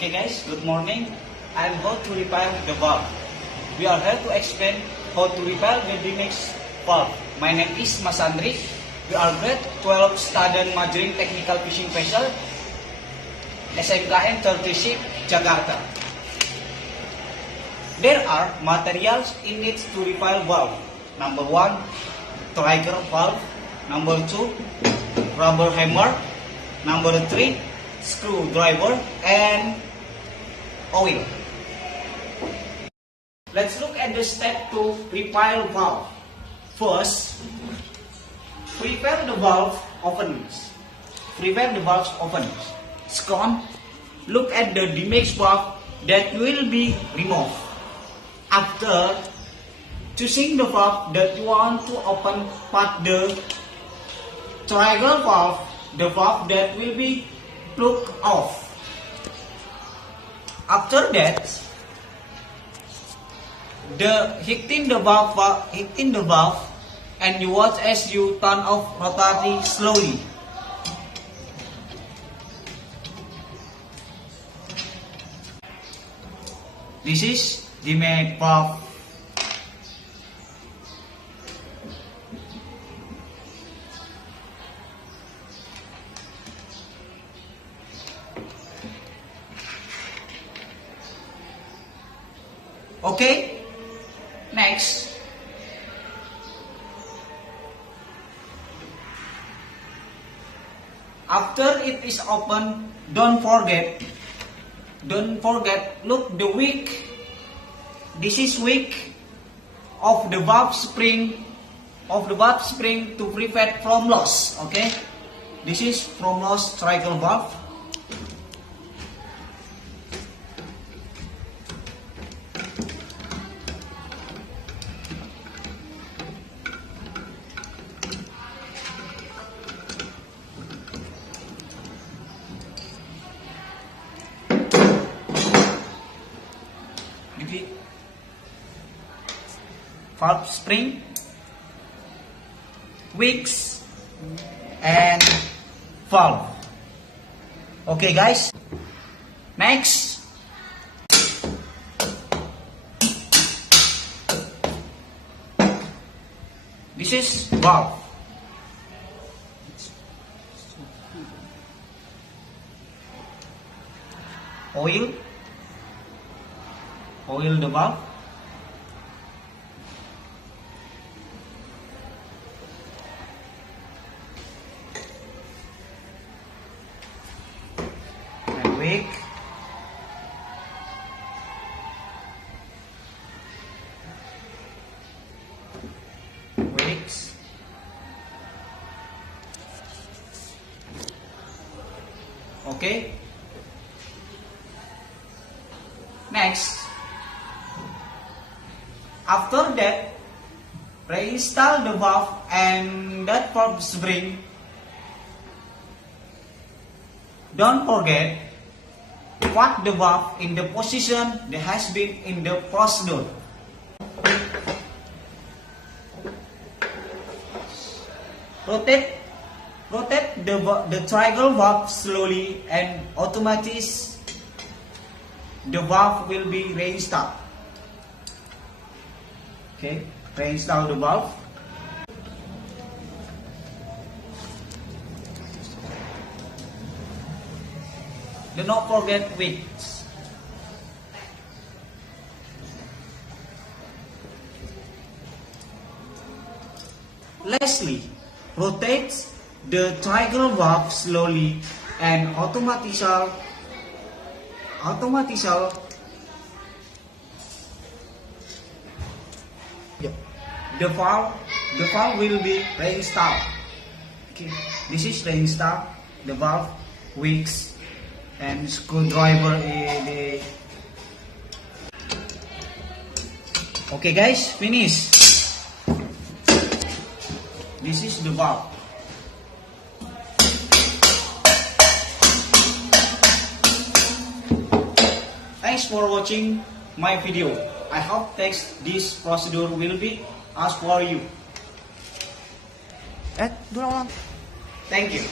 Okay guys, good morning. I'm how to repair the valve. We are here to explain how to repair the damaged valve. My name is Massandri. We are grade 12 student majoring technical fishing vessel SMKN 36 Jakarta. There are materials in need to repair valve. Number 1, trigger valve. Number 2, rubber hammer. Number 3, screwdriver and oil. Let's look at the step to repair valve. First, prepare the valve openings. Prepare the valve openings. Second, look at the damaged valve that will be removed. After choosing the valve that you want to open, part the trigger valve, the valve that will be plugged off. After that, hitting the valve, and you watch as you turn off rotary slowly. This is the main valve. Okay, next, after it is open, don't forget, look the wick. This is wick of the valve spring, to prevent from loss. Okay, this is from loss trigger valve. Valve spring, wicks, and valve. Okay guys, next, this is valve. Oil the valve. Wick, wicks, okay. Next, after that, reinstall the valve and that valve spring. Don't forget, put the valve in the position that has been in the procedure. Rotate the trigger valve slowly, and automatically the valve will be reinstalled. Okay, reinstall the valve. Do not forget wicks. Lastly, rotate the trigger valve slowly and automatically the valve will be reinstalled. Okay, this is reinstall the valve, wicks, and screwdriver. Okay guys, finish. This is the valve. Thanks for watching my video. I hope this procedure will be asked for you. Doon lang. Thank you.